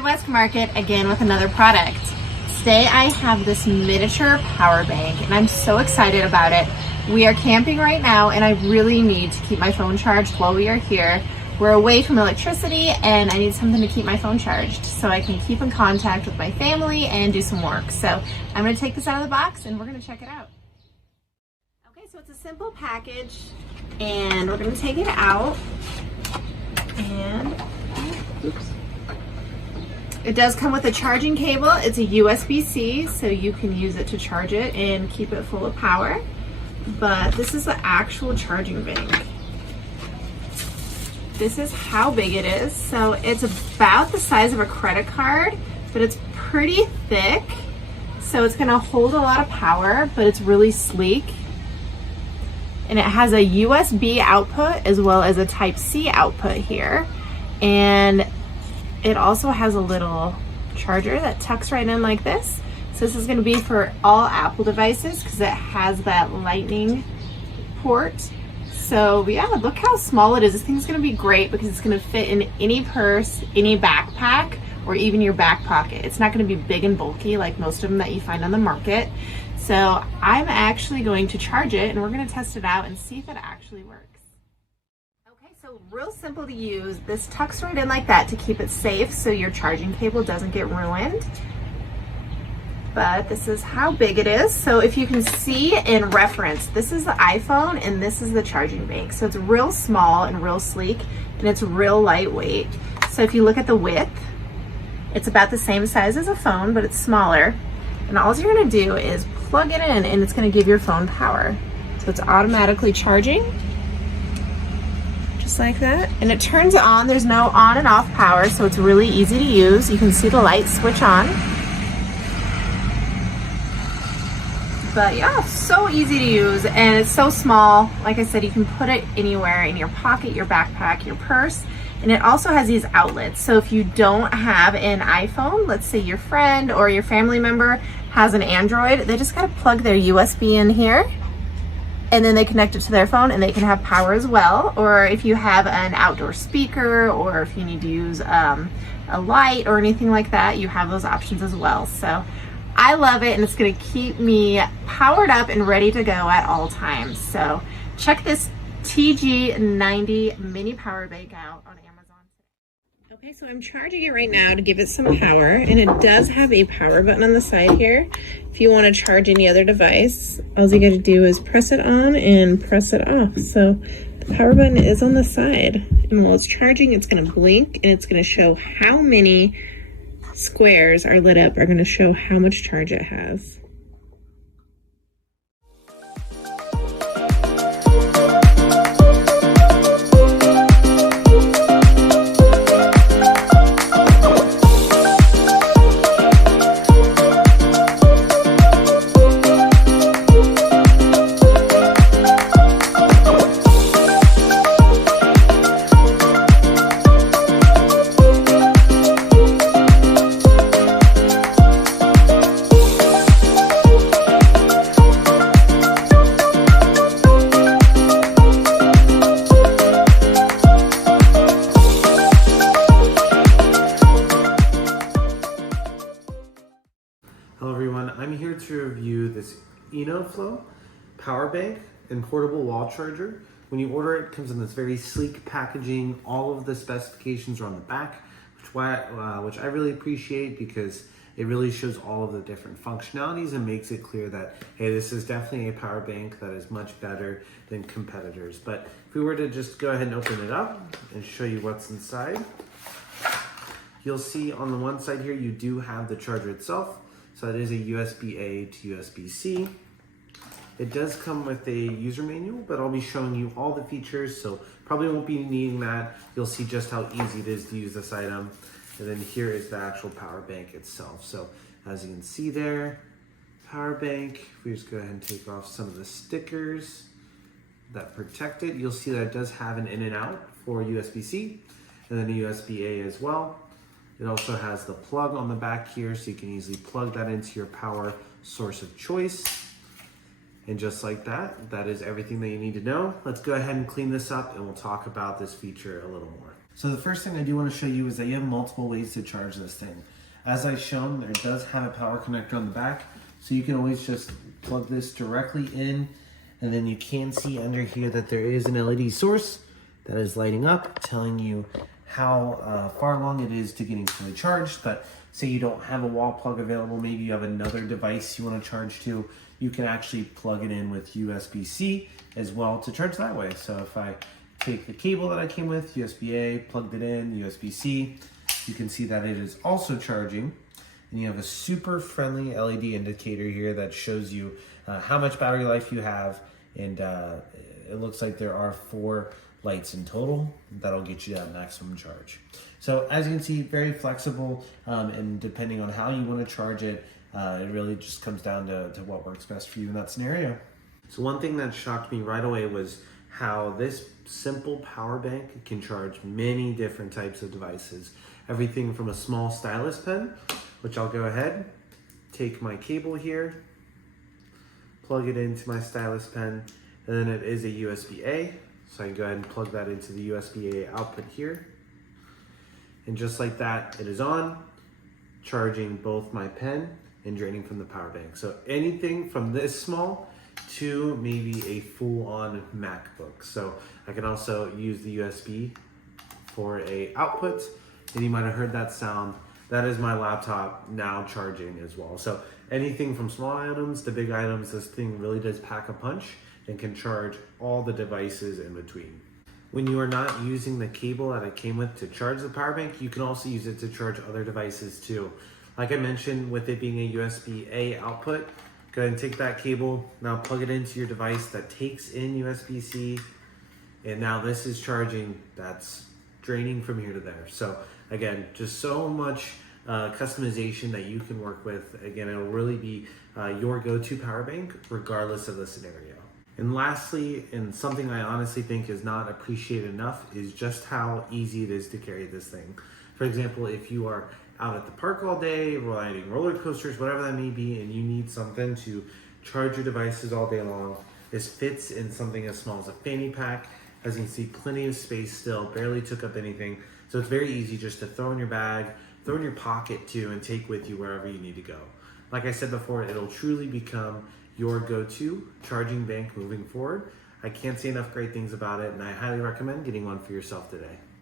Midwest Market again with another product. Today I have this miniature power bank and I'm so excited about it. We are camping right now and I really need to keep my phone charged while we are here. We're away from electricity and I need something to keep my phone charged so I can keep in contact with my family and do some work. So I'm going to take this out of the box and we're going to check it out. Okay, so it's a simple package and we're going to take it out and oops. It does come with a charging cable. It's a USB-C, so you can use it to charge it and keep it full of power. But this is the actual charging bank. This is how big it is. So it's about the size of a credit card, but it's pretty thick. So it's gonna hold a lot of power, but it's really sleek. And it has a USB output as well as a Type-C output here. And it also has a little charger that tucks right in like this. So this is going to be for all Apple devices because it has that lightning port. So yeah, look how small it is. This thing's going to be great because it's going to fit in any purse, any backpack, or even your back pocket. It's not going to be big and bulky like most of them that you find on the market. So I'm actually going to charge it and we're going to test it out and see if it actually works. So real simple to use. This tucks right in like that to keep it safe so your charging cable doesn't get ruined. But this is how big it is. So if you can see in reference, this is the iPhone and this is the charging bank. So it's real small and real sleek and it's real lightweight. So if you look at the width, it's about the same size as a phone, but it's smaller. And all you're gonna do is plug it in and it's gonna give your phone power. So it's automatically charging. Just like that, and it turns on. There's no on and off power, so it's really easy to use. You can see the light switch on, but yeah, so easy to use and it's so small. Like I said, you can put it anywhere in your pocket, your backpack, your purse. And it also has these outlets, so if you don't have an iPhone, let's say your friend or your family member has an Android, they just gotta plug their USB in here and then they connect it to their phone and they can have power as well. Or if you have an outdoor speaker or if you need to use a light or anything like that, you have those options as well. So I love it and it's gonna keep me powered up and ready to go at all times. So check this TG90 mini power bank out on Amazon. Okay, so I'm charging it right now to give it some power, and it does have a power button on the side here. If you want to charge any other device, all you got to do is press it on and press it off. So the power button is on the side, and while it's charging, it's going to blink, and it's going to show how many squares are lit up, are going to show how much charge it has. Hello everyone, I'm here to review this Flow power bank and portable wall charger. When you order it, it comes in this very sleek packaging. All of the specifications are on the back, which I really appreciate because it really shows all of the different functionalities and makes it clear that, hey, this is definitely a power bank that is much better than competitors. But if we were to just go ahead and open it up and show you what's inside, you'll see on the one side here, you do have the charger itself. So it is a USB-A to USB-C. It does come with a user manual, but I'll be showing you all the features, so probably won't be needing that. You'll see just how easy it is to use this item. And then here is the actual power bank itself. So as you can see there, power bank, if we just go ahead and take off some of the stickers that protect it, you'll see that it does have an in and out for USB-C and then a USB-A as well. It also has the plug on the back here, so you can easily plug that into your power source of choice. And just like that, that is everything that you need to know. Let's go ahead and clean this up and we'll talk about this feature a little more. So the first thing I do want to show you is that you have multiple ways to charge this thing. As I've shown, there does have a power connector on the back, so you can always just plug this directly in, and then you can see under here that there is an LED source that is lighting up, telling you how far along it is to getting fully charged. But say you don't have a wall plug available, maybe you have another device you want to charge to, you can actually plug it in with USB-C as well to charge that way. So if I take the cable that I came with, USB-A, plugged it in, USB-C, you can see that it is also charging. And you have a super friendly LED indicator here that shows you how much battery life you have. And it looks like there are 4 lights in total. That'll get you that maximum charge. So as you can see, very flexible, and depending on how you want to charge it, it really just comes down to what works best for you in that scenario. So one thing that shocked me right away was how this simple power bank can charge many different types of devices. Everything from a small stylus pen, which I'll go ahead, take my cable here, plug it into my stylus pen, and then it is a USB-A, so I can go ahead and plug that into the USB-A output here. And just like that, it is on, charging both my pen and draining from the power bank. So anything from this small to maybe a full-on MacBook. So I can also use the USB for a output, and you might have heard that sound. That is my laptop now charging as well. So anything from small items to big items, this thing really does pack a punch and can charge all the devices in between. When you are not using the cable that it came with to charge the power bank, you can also use it to charge other devices too. Like I mentioned, with it being a USB-A output, go ahead and take that cable, now plug it into your device that takes in USB-C, and now this is charging, that's draining from here to there. So again, just so much customization that you can work with. Again, it'll really be your go-to power bank regardless of the scenario. And lastly, and something I honestly think is not appreciated enough, is just how easy it is to carry this thing. For example, if you are out at the park all day, riding roller coasters, whatever that may be, and you need something to charge your devices all day long, this fits in something as small as a fanny pack. As you can see, plenty of space still, barely took up anything. So it's very easy just to throw in your bag, throw in your pocket too, and take with you wherever you need to go. Like I said before, it'll truly become your go-to charging bank moving forward. I can't say enough great things about it, and I highly recommend getting one for yourself today.